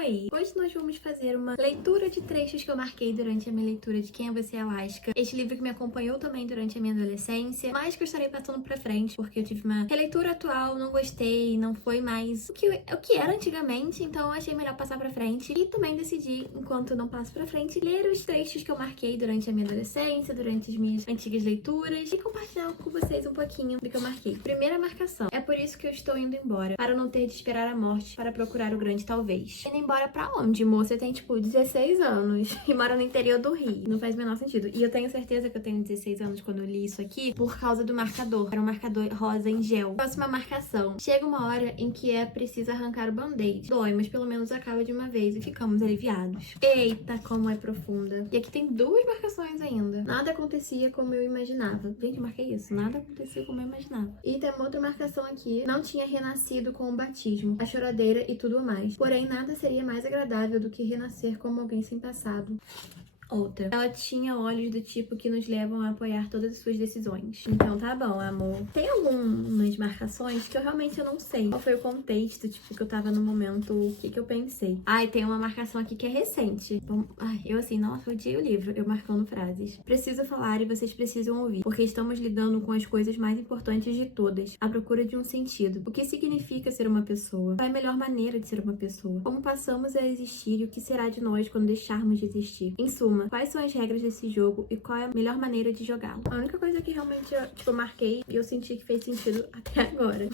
Oi! Hoje nós vamos fazer uma leitura de trechos que eu marquei durante a minha leitura de Quem é Você, Alaska. Este livro que me acompanhou também durante a minha adolescência, mas que eu estarei passando pra frente, porque eu tive uma releitura atual, não gostei, não foi mais o que era antigamente, então eu achei melhor passar pra frente. E também decidi, enquanto eu não passo pra frente, ler os trechos que eu marquei durante a minha adolescência, durante as minhas antigas leituras, e compartilhar com vocês um pouquinho do que eu marquei. Primeira marcação. É por isso que eu estou indo embora, para não ter de esperar a morte, para procurar o grande talvez. Indo embora pra onde, moça? Você tem, tipo, 16 anos e mora no interior do Rio. Não faz o menor sentido. E eu tenho certeza que eu tenho 16 anos quando eu li isso aqui por causa do marcador. Era um marcador rosa em gel. Próxima marcação. Chega uma hora em que é preciso arrancar o band-aid. Dói, mas pelo menos acaba de uma vez e ficamos aliviados. Eita, como é profunda. E aqui tem duas marcações ainda. Nada acontecia como eu imaginava. Gente, eu marquei isso. Nada acontecia como eu imaginava. E tem uma outra marcação aqui. Não tinha renascido com o batismo, a choradeira e tudo mais. Porém, nada seria mais agradável do que renascer como alguém sem passado. Outra. Ela tinha olhos do tipo que nos levam a apoiar todas as suas decisões. Então tá bom, amor. Tem algumas marcações que eu realmente não sei qual foi o contexto, tipo, que eu tava no momento, o que eu pensei. Ai, tem uma marcação aqui que é recente. Ai, eu assim, nossa, eu odiei o livro, eu marcando frases. Preciso falar e vocês precisam ouvir, porque estamos lidando com as coisas mais importantes de todas. A procura de um sentido. O que significa ser uma pessoa? Qual é a melhor maneira de ser uma pessoa? Como passamos a existir e o que será de nós quando deixarmos de existir? Em suma, quais são as regras desse jogo e qual é a melhor maneira de jogá-lo? A única coisa que realmente eu marquei e eu senti que fez sentido até agora.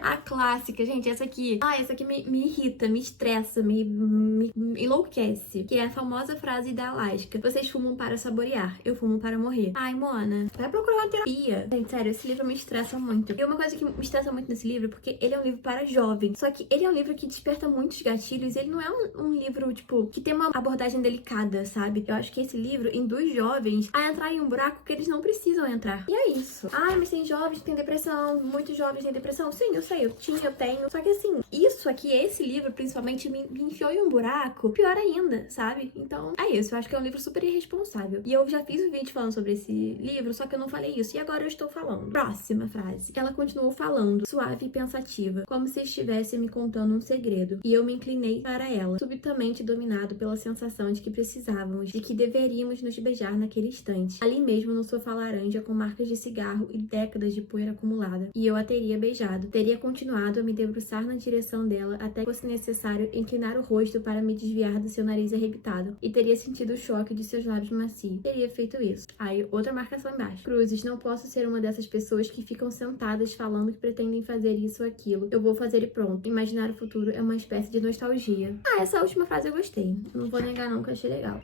A clássica, gente, essa aqui me irrita, me estressa, me enlouquece. Que é a famosa frase da Alaska: vocês fumam para saborear, eu fumo para morrer. Ai, Mona, vai procurar uma terapia. Gente, sério, esse livro me estressa muito. E uma coisa que me estressa muito nesse livro, porque ele é um livro para jovens. Só que ele é um livro que desperta muitos gatilhos. Ele não é um livro, tipo, que tem uma abordagem delicada, sabe? Eu acho que esse livro induz jovens a entrar em um buraco que eles não precisam entrar. E é isso. Ai, mas tem jovens que têm depressão, muitos jovens têm depressão. Sim, eu sei, eu tenho. Só que assim, isso aqui, esse livro, principalmente, me enfiou em um buraco pior ainda, sabe? Então, é isso. Eu acho que é um livro super irresponsável. E eu já fiz um vídeo falando sobre esse livro, só que eu não falei isso. E agora eu estou falando. Próxima frase. Ela continuou falando, suave e pensativa, como se estivesse me contando um segredo. E eu me inclinei para ela, subitamente dominado pela sensação de que precisávamos, de que deveríamos nos beijar naquele instante. Ali mesmo no sofá laranja com marcas de cigarro e décadas de poeira acumulada. E eu a teria beijado. Teria continuado a me debruçar na direção dela até que fosse necessário inclinar o rosto para me desviar do seu nariz arrebitado. E teria sentido o choque de seus lábios macios. Teria feito isso. Aí, outra marcação embaixo. Cruzes, não posso ser uma dessas pessoas que ficam sentadas falando que pretendem fazer isso ou aquilo. Eu vou fazer e pronto. Imaginar o futuro é uma espécie de nostalgia. Ah, essa última frase eu gostei. Não vou negar não, que eu achei legal.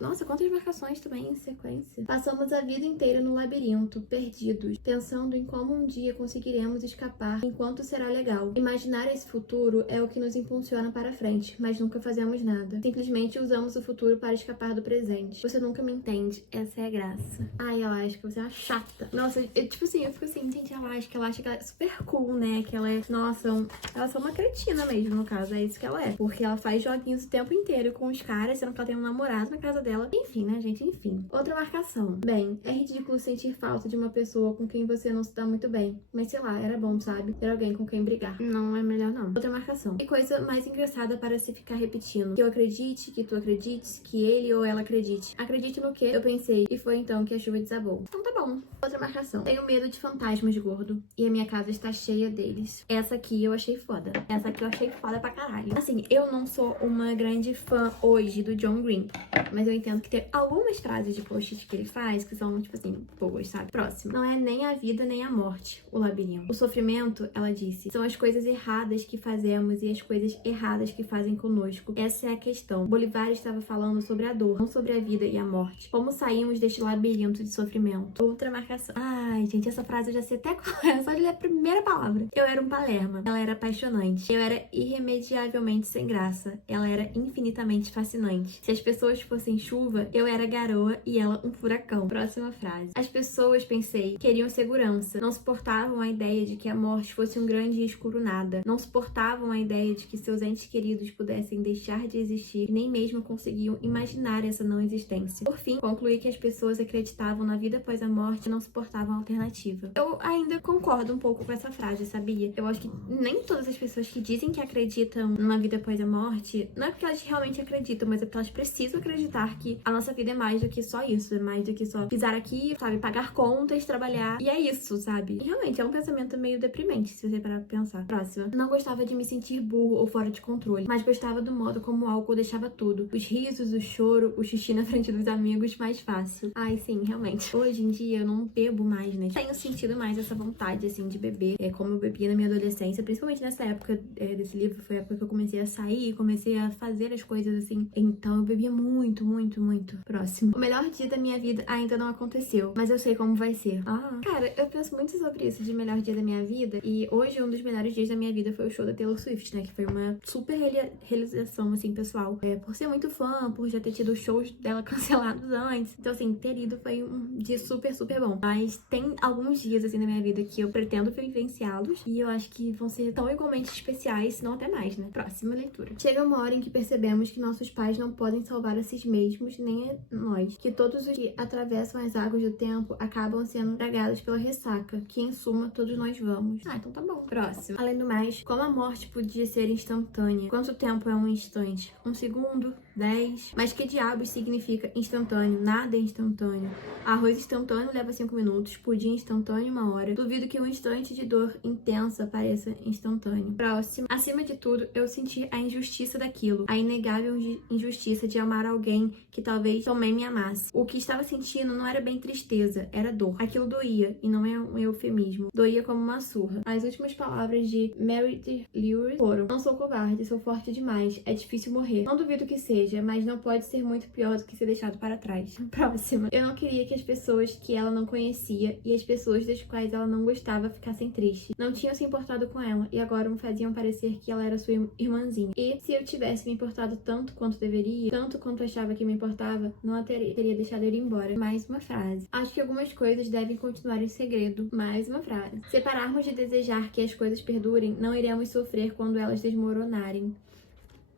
Nossa, quantas marcações também em sequência. Passamos a vida inteira no labirinto, perdidos, pensando em como um dia conseguiremos escapar enquanto será legal. Imaginar esse futuro é o que nos impulsiona para frente, mas nunca fazemos nada. Simplesmente usamos o futuro para escapar do presente. Você nunca me entende, essa é a graça. Ai, Alaska, você é uma chata. Nossa, tipo assim, eu fico assim, gente, Alaska ela é super cool, né? Que ela é, nossa, ela é só uma cretina mesmo, no caso, é isso que ela é. Porque ela faz joguinhos o tempo inteiro com os caras, sendo que ela tem um namorado na casa dela. Enfim, né, gente? Enfim. Outra marcação. Bem, é ridículo sentir falta de uma pessoa com quem você não se dá muito bem. Mas sei lá, era bom, sabe? Ter alguém com quem brigar. Não é melhor, não. Outra marcação. Que coisa mais engraçada para se ficar repetindo. Que eu acredite, que tu acredites, que ele ou ela acredite. Acredite no quê? Eu pensei. E foi então que a chuva desabou. Então tá bom. Outra marcação. Tenho medo de fantasmas, gordo. E a minha casa está cheia deles. Essa aqui eu achei foda. Essa aqui eu achei foda pra caralho. Assim, eu não sou uma grande fã hoje do John Green. Mas eu entendo que tem algumas frases de post que ele faz que são, tipo assim, boas, sabe? Próximo. Não é nem a vida nem a morte, o labirinto. O sofrimento, ela disse, são as coisas erradas que fazemos e as coisas erradas que fazem conosco. Essa é a questão. Bolivar estava falando sobre a dor, não sobre a vida e a morte. Como saímos deste labirinto de sofrimento. Outra marcação. Ai, gente, essa frase eu já sei até qual é, só de ler a primeira palavra. Eu era um Palerma. Ela era apaixonante. Eu era irremediavelmente sem graça. Ela era infinitamente fascinante. Se as pessoas fossem sem chuva, eu era garoa e ela um furacão. Próxima frase. As pessoas, pensei, queriam segurança. Não suportavam a ideia de que a morte fosse um grande e escuro nada. Não suportavam a ideia de que seus entes queridos pudessem deixar de existir e nem mesmo conseguiam imaginar essa não existência. Por fim, concluí que as pessoas acreditavam na vida após a morte e não suportavam a alternativa. Eu ainda concordo um pouco com essa frase, sabia? Eu acho que nem todas as pessoas que dizem que acreditam numa vida após a morte, não é porque elas realmente acreditam, mas é porque elas precisam acreditar que a nossa vida é mais do que só isso, é mais do que só pisar aqui, sabe, pagar contas, trabalhar, e é isso, sabe? E realmente é um pensamento meio deprimente, se você parar pra pensar. Próxima. Não gostava de me sentir burro ou fora de controle, mas gostava do modo como o álcool deixava tudo. Os risos, o choro, o xixi na frente dos amigos mais fácil. Ai, sim, realmente. Hoje em dia eu não bebo mais, né? Tenho sentido mais essa vontade, assim, de beber. Como eu bebia na minha adolescência, principalmente nessa época desse livro, foi a época que eu comecei a sair, comecei a fazer as coisas assim. Então eu bebia muito, muito, muito. Próximo. O melhor dia da minha vida ainda não aconteceu, mas eu sei como vai ser. Cara, eu penso muito sobre isso de melhor dia da minha vida, e hoje um dos melhores dias da minha vida foi o show da Taylor Swift, né? Que foi uma super realização, assim, pessoal. Por ser muito fã, por já ter tido shows dela cancelados antes. Então, assim, ter ido foi um dia super, super bom. Mas tem alguns dias, assim, na minha vida que eu pretendo vivenciá-los, e eu acho que vão ser tão igualmente especiais, se não até mais, né? Próxima leitura. Chega uma hora em que percebemos que nossos pais não podem salvar a si mesmos, nem a nós. Que todos os que atravessam as águas do tempo acabam sendo tragados pela ressaca, que em suma todos nós vamos. Então tá bom. Próximo. Além do mais, como a morte podia ser instantânea? Quanto tempo é um instante? Um segundo? 10? Mas que diabos significa instantâneo? Nada é instantâneo. Arroz instantâneo leva 5 minutos, pudim instantâneo 1 hora. Duvido que um instante de dor intensa pareça instantâneo. Próximo. Acima de tudo, eu senti a injustiça daquilo, a inegável injustiça de amar alguém que talvez também me amasse. O que estava sentindo não era bem tristeza, era dor. Aquilo doía, e não é um eufemismo. Doía como uma surra. As últimas palavras de Meredith Lewis foram: não sou covarde, sou forte demais, é difícil morrer. Não duvido que seja, mas não pode ser muito pior do que ser deixado para trás. Próxima. Eu não queria que as pessoas que ela não conhecia e as pessoas das quais ela não gostava ficassem tristes. Não tinham se importado com ela e agora me faziam parecer que ela era sua irmãzinha. E se eu tivesse me importado tanto quanto deveria, tanto quanto achava que me importava, não a teria deixado ir embora. Mais uma frase. Acho que algumas coisas devem continuar em segredo. Mais uma frase. Se pararmos de desejar que as coisas perdurem, não iremos sofrer quando elas desmoronarem.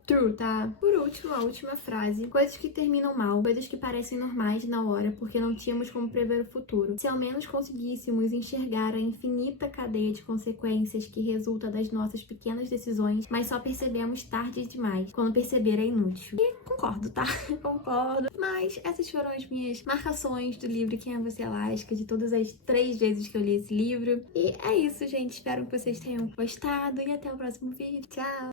True, tá? Por último, a última frase. Coisas que terminam mal, coisas que parecem normais na hora, porque não tínhamos como prever o futuro. Se ao menos conseguíssemos enxergar a infinita cadeia de consequências que resulta das nossas pequenas decisões, mas só percebemos tarde demais. Quando perceber é inútil. E concordo, tá? Concordo. Mas essas foram as minhas marcações do livro Quem é Você, Alaska, de todas as 3 vezes que eu li esse livro. E é isso, gente. Espero que vocês tenham gostado e até o próximo vídeo. Tchau!